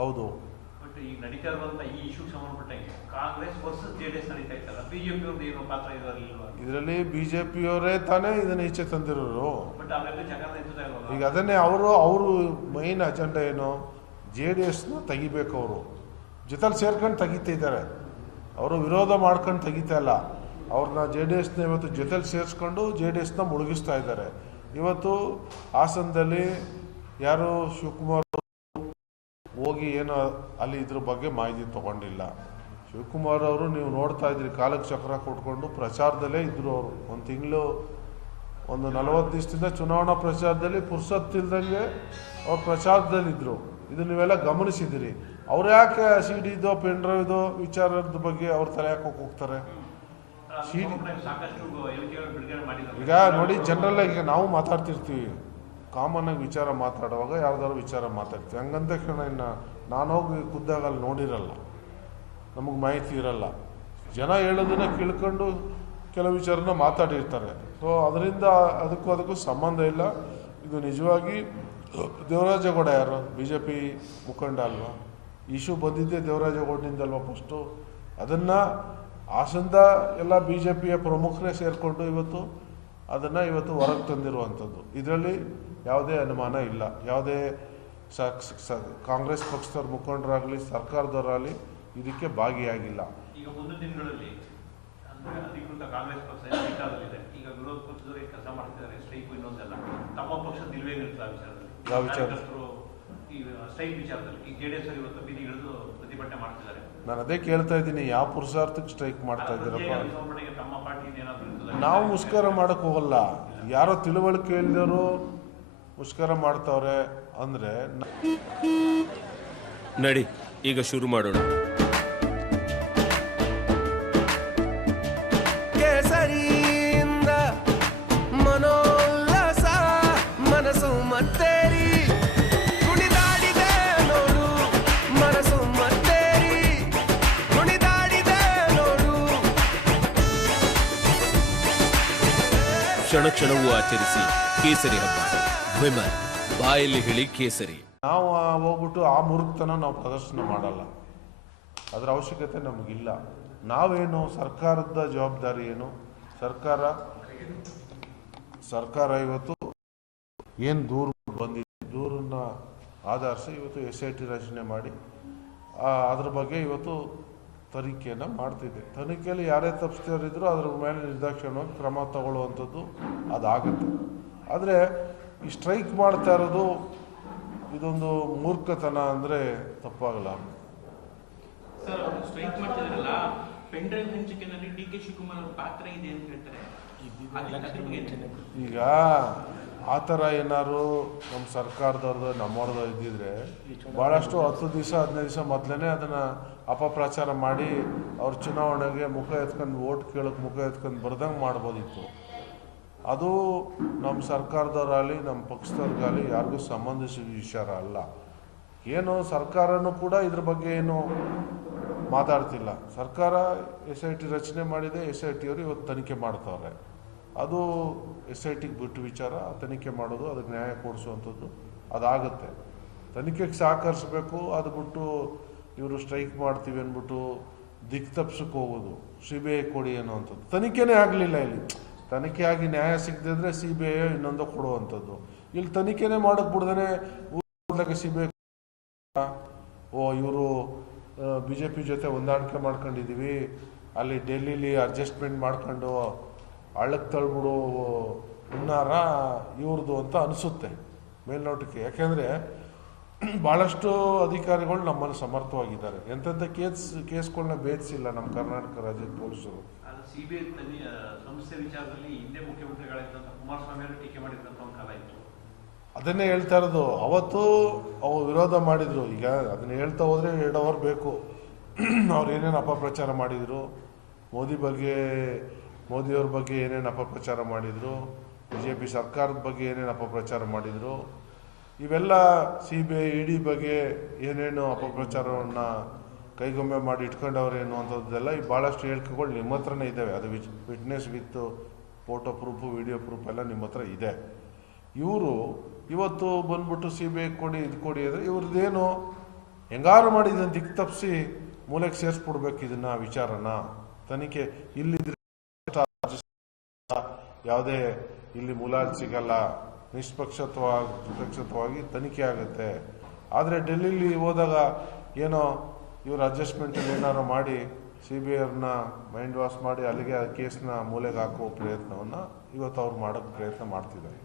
ಹೌದು. ಬಟ್ ಈಗ ನಡೀತಾ ಇರುವಂಥ ಈ ಇಶ್ಯೂಗೆ ಸಂಬಂಧಪಟ್ಟಂಗೆ ಕಾಂಗ್ರೆಸ್ ವರ್ಸಸ್ JDS ನಡೀತಾ ಇತ್ತಲ್ಲ, BJP ಅವ್ರದ್ದು ಏನೋ ಪಾತ್ರ ಇದರಲ್ಲಿ BJP-ಯವರೇ ತಾನೇ ಇದನ್ನು ಈಚೆ ತಂದಿರೋರು. ಬಟ್ ಅವೆಲ್ಲ ಜಗನ್ನ ಎತ್ತುತ್ತಾ ಇರೋದು. ಈಗ ಅದನ್ನೇ ಅವರು ಮೈನ್ ಅಜೆಂಡಾ ಏನು, JDS-ನ ತೆಗಿಬೇಕು. ಅವರು ಜೊತೆಲಿ ಸೇರ್ಕೊಂಡು ತೆಗಿತಾ ಇದ್ದಾರೆ, ಅವರು ವಿರೋಧ ಮಾಡ್ಕೊಂಡು ತೆಗಿತಾ ಇಲ್ಲ. ಅವ್ರನ್ನ JDS-ನ ಇವತ್ತು ಜೊತೆಲಿ ಸೇರಿಸ್ಕೊಂಡು JDS-ನ ಮುಳುಗಿಸ್ತಾ ಇದ್ದಾರೆ. ಇವತ್ತು ಹಾಸನದಲ್ಲಿ ಯಾರು ಶಿವಕುಮಾರ್ ಹೋಗಿ ಏನೋ ಅಲ್ಲಿ ಇದ್ರ ಬಗ್ಗೆ ಮಾಹಿತಿ ತಗೊಂಡಿಲ್ಲ. ಶಿವಕುಮಾರ್ ಅವರು ನೀವು ನೋಡ್ತಾ ಇದ್ರಿ, ಕಾಲಕ್ಕೆ ಚಕ್ರ ಕೊಟ್ಕೊಂಡು ಪ್ರಚಾರದಲ್ಲೇ ಇದ್ರು. ಅವರು ಒಂದು ತಿಂಗಳು ಒಂದು 40 ದಿವಸದಿಂದ ಚುನಾವಣಾ ಪ್ರಚಾರದಲ್ಲಿ ಪುರ್ಸತ್ತಿಲ್ದಂಗೆ ಅವ್ರು ಪ್ರಚಾರದಲ್ಲಿದ್ದರು. ಇದು ನೀವೆಲ್ಲ ಗಮನಿಸಿದ್ದೀರಿ. ಅವ್ರು ಯಾಕೆ CD-ದೋ ಪೆನ್ ಡ್ರೈವ್ದೋ ವಿಚಾರದ ಬಗ್ಗೆ ಅವ್ರ ತಲೆ ಹಾಕೋಕೆ ಹೋಗ್ತಾರೆ? ಈಗ ನೋಡಿ, ಜನರಲ್ ಈಗ ನಾವು ಮಾತಾಡ್ತಿರ್ತೀವಿ, ಕಾಮನ್ ಆಗಿ ವಿಚಾರ ಮಾತಾಡುವಾಗ ಯಾವ್ದಾದ್ರು ವಿಚಾರ ಮಾತಾಡ್ತೀವಿ. ಹಂಗಂತ ಇನ್ನು ನಾನು ಹೋಗಿ ಖುದ್ದಾಗ ಅಲ್ಲಿ ನೋಡಿರಲ್ಲ, ನಮಗೆ ಮಾಹಿತಿ ಇರಲ್ಲ. ಜನ ಹೇಳೋದನ್ನ ಕೇಳ್ಕೊಂಡು ಕೆಲವು ವಿಚಾರನ ಮಾತಾಡಿರ್ತಾರೆ. ಸೊ ಅದರಿಂದ ಅದಕ್ಕೂ ಸಂಬಂಧ ಇಲ್ಲ. ಇದು ನಿಜವಾಗಿ ದೇವರಾಜೇಗೌಡ ಯಾರು BJP ಮುಖಂಡ ಅಲ್ವಾ? ಇಶ್ಯೂ ಬಂದಿದ್ದೆ ದೇವರಾಜೇಗೌಡನಿಂದಲ್ವಾ ಫಸ್ಟು? ಅದನ್ನು ಹಾಸನದ ಎಲ್ಲ BJP-ಯ ಪ್ರಮುಖರೇ ಸೇರಿಕೊಂಡು ಇವತ್ತು ಹೊರಗೆ ತಂದಿರುವಂಥದ್ದು. ಇದರಲ್ಲಿ ಯಾವುದೇ ಅನುಮಾನ ಇಲ್ಲ. ಯಾವುದೇ ಕಾಂಗ್ರೆಸ್ ಪಕ್ಷದವ್ರ ಮುಖಂಡರಾಗಲಿ ಸರ್ಕಾರದವರಾಗಲಿ ಇದಕ್ಕೆ ಭಾಗಿಯಾಗಿಲ್ಲ. ಈಗ ಮುಂದಿನ ದಿನಗಳಲ್ಲಿ ಅಧಿಕೃತ ಕಾಂಗ್ರೆಸ್ ಪಕ್ಷ ಈಗ ವಿರೋಧ ಪಕ್ಷದವರಿಗೆ ಕೆಲಸ ಮಾಡ್ತಿದ್ದಾರೆ, ಸ್ಟ್ರೈಕ್ ಇನ್ನೊಂದೆಲ್ಲ ತಮ್ಮ ಪಕ್ಷದ ನಿಲುವೇ ಇರ್ತದೆ ಯಾವ ವಿಚಾರ? ಈ ಸ್ಟ್ರೈಕ್ ವಿಚಾರದಲ್ಲಿ ಈಗ JDS ಅವರು ಇವತ್ತು ಬೀದಿಗಿಳಿದು ಪ್ರತಿಭಟನೆ ಮಾಡ್ತಿದ್ದಾರೆ. ನಾನು ಅದೇ ಕೇಳ್ತಾ ಇದ್ದೀನಿ, ಯಾವ ಪುರುಷಾರ್ಥಕ್ಕೆ ಸ್ಟ್ರೈಕ್ ಮಾಡ್ತಾ ಇದ್ದೀರಪ್ಪ? ತಮ್ಮ ಪಾರ್ಟಿ ಏನಾದರೂ ನಾವು ಮುಷ್ಕರ ಮಾಡಕ್ಕೆ ಹೋಗಲ್ಲ. ಯಾರೋ ತಿಳುವಳಿಕೆ ಇಲ್ದವರು ಮುಷ್ಕರ ಮಾಡ್ತಾವ್ರೆ ಅಂದರೆ ನಡಿ ಈಗ ಶುರು ಮಾಡೋಣ. ಕೇಸರಿಯಿಂದ ಮನೋಲ್ಲಾಸ ಮನಸ್ಸು ಮತ್ತೇರಿ ಕುಣಿದಾಡಿದೆ ನೋಡು, ಮನಸ್ಸು ಮತ್ತೇರಿ ಕುಣಿದಾಡಿದೆ ನೋಡು. ಕ್ಷಣ ಕ್ಷಣವೂ ಆಚರಿಸಿ ಕೇಸರಿ ಹಬ್ಬ. ವಿಮಲ್ ಬಾಯಲ್ಲಿ ಹೇಳಿ ಕೇಸರಿ. ನಾವು ಹೋಗ್ಬಿಟ್ಟು ಆ ಮುರುಕ್ತನ ನಾವು ಪ್ರದರ್ಶನ ಮಾಡಲ್ಲ, ಅದರ ಅವಶ್ಯಕತೆ ನಮಗಿಲ್ಲ. ನಾವೇನು ಸರ್ಕಾರದ ಜವಾಬ್ದಾರಿ ಏನು? ಸರ್ಕಾರ ಇವತ್ತು ಏನು ದೂರು ಬಂದಿದೆ, ದೂರನ್ನ ಆಧರಿಸಿ ಇವತ್ತು SIT ರಚನೆ ಮಾಡಿ ಅದ್ರ ಬಗ್ಗೆ ಇವತ್ತು ತನಿಖೆಯನ್ನು ಮಾಡ್ತಿದೆ. ತನಿಖೆಯಲ್ಲಿ ಯಾರೇ ತಪ್ಪಿಸ್ತಾರಿದ್ರು ಅದ್ರ ಮೇಲೆ ನಿರ್ದಾಕ್ಷಿಣ್ಯವಾಗಿ ಕ್ರಮ ತಗೊಳ್ಳುವಂಥದ್ದು ಅದಾಗುತ್ತೆ. ಆದರೆ ಈ ಸ್ಟ್ರೈಕ್ ಮಾಡ್ತಾ ಇರೋದು ಇದೊಂದು ಮೂರ್ಖತನ ಅಂದರೆ ತಪ್ಪಾಗಲ್ಲ. ಸರ್, ಸ್ಟ್ರೈಕ್ ಮಾಡ್ತಿದ್ರಲ್ಲ, ಪೆನ್ ಡ್ರೈವ್ ಹಂಚಿಕೆನಲ್ಲಿ DK ಶಿವಕುಮಾರ್ ಅವರ ಪಾತ್ರ ಇದೆ ಅಂತ ಹೇಳ್ತಾರೆ. ಈಗ ಆ ಥರ ಏನಾದ್ರು ನಮ್ಮ ಸರ್ಕಾರದವ್ರದ್ದು ನಮ್ಮವ್ರದ್ದು ಇದ್ದಿದ್ರೆ ಭಾಳಷ್ಟು 10 ದಿವಸ 15 ದಿವಸ ಮೊದಲೇ ಅದನ್ನು ಅಪಪ್ರಚಾರ ಮಾಡಿ ಅವ್ರ ಚುನಾವಣೆಗೆ ಮುಖ ಎತ್ಕೊಂಡು ಓಟ್ ಕೇಳೋಕ್ಕೆ ಮುಖ ಎತ್ಕೊಂಡು ಬರ್ದಂಗೆ ಮಾಡ್ಬೋದಿತ್ತು. ಅದು ನಮ್ಮ ಸರ್ಕಾರದವರಾಗಲಿ ನಮ್ಮ ಪಕ್ಷದವ್ರಿಗಾಗಲಿ ಯಾರಿಗೂ ಸಂಬಂಧಿಸಿದ ವಿಚಾರ ಅಲ್ಲ. ಏನು ಸರ್ಕಾರನೂ ಕೂಡ ಇದ್ರ ಬಗ್ಗೆ ಏನು ಮಾತಾಡ್ತಿಲ್ಲ. ಸರ್ಕಾರ SIT ರಚನೆ ಮಾಡಿದೆ, SIT-ಯವರು ಇವತ್ತು ತನಿಖೆ ಮಾಡ್ತಾವ್ರೆ. ಅದು SIT-ಗೆ ಬಿಟ್ಟು ವಿಚಾರ. ತನಿಖೆ ಮಾಡೋದು, ಅದಕ್ಕೆ ನ್ಯಾಯ ಕೊಡಿಸುವಂಥದ್ದು ಅದಾಗುತ್ತೆ. ತನಿಖೆಗೆ ಸಹಕರಿಸಬೇಕು. ಅದು ಬಿಟ್ಟು ಇವರು ಸ್ಟ್ರೈಕ್ ಮಾಡ್ತೀವಿ ಅಂದ್ಬಿಟ್ಟು ದಿಕ್ಕು ತಪ್ಪಿಸಕ್ಕೆ ಹೋಗೋದು, CBI ಕೊಡಿ ಅನ್ನೋವಂಥದ್ದು. ತನಿಖೆನೇ ಆಗಲಿಲ್ಲ ಇಲ್ಲಿ. ತನಿಖೆ ಆಗಿ ನ್ಯಾಯ ಸಿಗದಿದ್ರೆ CBI ಇನ್ನೊಂದು ಕೊಡುವಂಥದ್ದು. ಇಲ್ಲಿ ತನಿಖೆನೇ ಮಾಡೋಕ್ಕೆ ಬಿಡ್ದೇ CBI ಇವರು BJP ಜೊತೆ ಹೊಂದಾಣಿಕೆ ಮಾಡ್ಕೊಂಡಿದ್ದೀವಿ, ಅಲ್ಲಿ ಡೆಲ್ಲಿಲಿ ಅಡ್ಜಸ್ಟ್ಮೆಂಟ್ ಮಾಡ್ಕೊಂಡು ಹಳ್ಳಕ್ಕೆ ತಳ್ಬಿಡು ಹುನ್ನಾರ ಇವ್ರದ್ದು ಅಂತ ಅನಿಸುತ್ತೆ ಮೇಲ್ನೋಟಕ್ಕೆ. ಯಾಕೆಂದರೆ ಭಾಳಷ್ಟು ಅಧಿಕಾರಿಗಳು ನಮ್ಮಲ್ಲಿ ಸಮರ್ಥವಾಗಿದ್ದಾರೆ. ಎಂಥೆಂಥ ಕೇಸ್ಗಳನ್ನ ಭೇದಿಸಿಲ್ಲ ನಮ್ಮ ಕರ್ನಾಟಕ ರಾಜ್ಯದ ಪೊಲೀಸರು. CBI ಸಂಸ್ಥೆ ವಿಚಾರದಲ್ಲಿ ಹಿಂದೆ ಮುಖ್ಯಮಂತ್ರಿಗಳಾಗಿದ್ದಂಥ ಕುಮಾರಸ್ವಾಮಿ ಅವರು ಟೀಕೆ ಮಾಡಿದಂಥ ಒಂದು ಕಾಲ ಇತ್ತು. ಅದನ್ನೇ ಹೇಳ್ತಾ ಇರೋದು. ಅವತ್ತು ಅವ್ರು ವಿರೋಧ ಮಾಡಿದರು. ಈಗ ಅದನ್ನ ಹೇಳ್ತಾ ಹೋದರೆ 2 ಅವರ್ ಬೇಕು. ಅವ್ರು ಏನೇನು ಅಪಪ್ರಚಾರ ಮಾಡಿದರು, ಮೋದಿಯವ್ರ ಬಗ್ಗೆ ಏನೇನು ಅಪಪ್ರಚಾರ ಮಾಡಿದರು, BJP ಸರ್ಕಾರದ ಬಗ್ಗೆ ಏನೇನು ಅಪಪ್ರಚಾರ ಮಾಡಿದರು, ಇವೆಲ್ಲ CBI ED ಬಗ್ಗೆ ಏನೇನು ಅಪಪ್ರಚಾರವನ್ನು ಕೈಗೊಂಬೆ ಮಾಡಿ ಇಟ್ಕೊಂಡವ್ರೇನು ಅಂಥದ್ದೆಲ್ಲ ಈ ಭಾಳಷ್ಟು ಹೇಳಿಕೆಗಳು ನಿಮ್ಮ ಹತ್ರನೇ ಇದ್ದಾವೆ. ಅದು witness with photo proof, video proof ಎಲ್ಲ ನಿಮ್ಮ ಹತ್ರ ಇದೆ. ಇವರು ಇವತ್ತು ಬಂದ್ಬಿಟ್ಟು CBI ಕೊಡಿ ಇದು ಕೊಡಿ ಅಂದರೆ ಇವ್ರದ್ದೇನು ಹೆಂಗಾರು ಮಾಡಿ ಇದನ್ನು ದಿಕ್ಕು ತಪ್ಪಿಸಿ ಮೂಲೆಗೆ ಸೇರಿಸ್ಬಿಡ್ಬೇಕು ಇದನ್ನ ವಿಚಾರನ. ತನಿಖೆ ಇಲ್ಲಿದ್ರೆ ಯಾವುದೇ ಇಲ್ಲಿ ಮುಲಾಜ್ ಸಿಗಲ್ಲ, ನಿಷ್ಪಕ್ಷಪಾತವಾಗಿ ತನಿಖೆ ಆಗುತ್ತೆ. ಆದರೆ ಡೆಲ್ಲಿಲಿ ಹೋದಾಗ ಏನೋ ಇವರು ಅಡ್ಜಸ್ಟ್ಮೆಂಟಲ್ಲಿ ಏನಾರು ಮಾಡಿ CBIನ ಮೈಂಡ್ ವಾಶ್ ಮಾಡಿ ಅಲ್ಲಿಗೆ ಆ ಕೇಸ್ನ ಮೂಲೆಗೆ ಹಾಕುವ ಪ್ರಯತ್ನವನ್ನು ಇವತ್ತು ಅವ್ರು ಮಾಡೋಕ್ಕೆ ಪ್ರಯತ್ನ ಮಾಡ್ತಿದ್ದಾರೆ.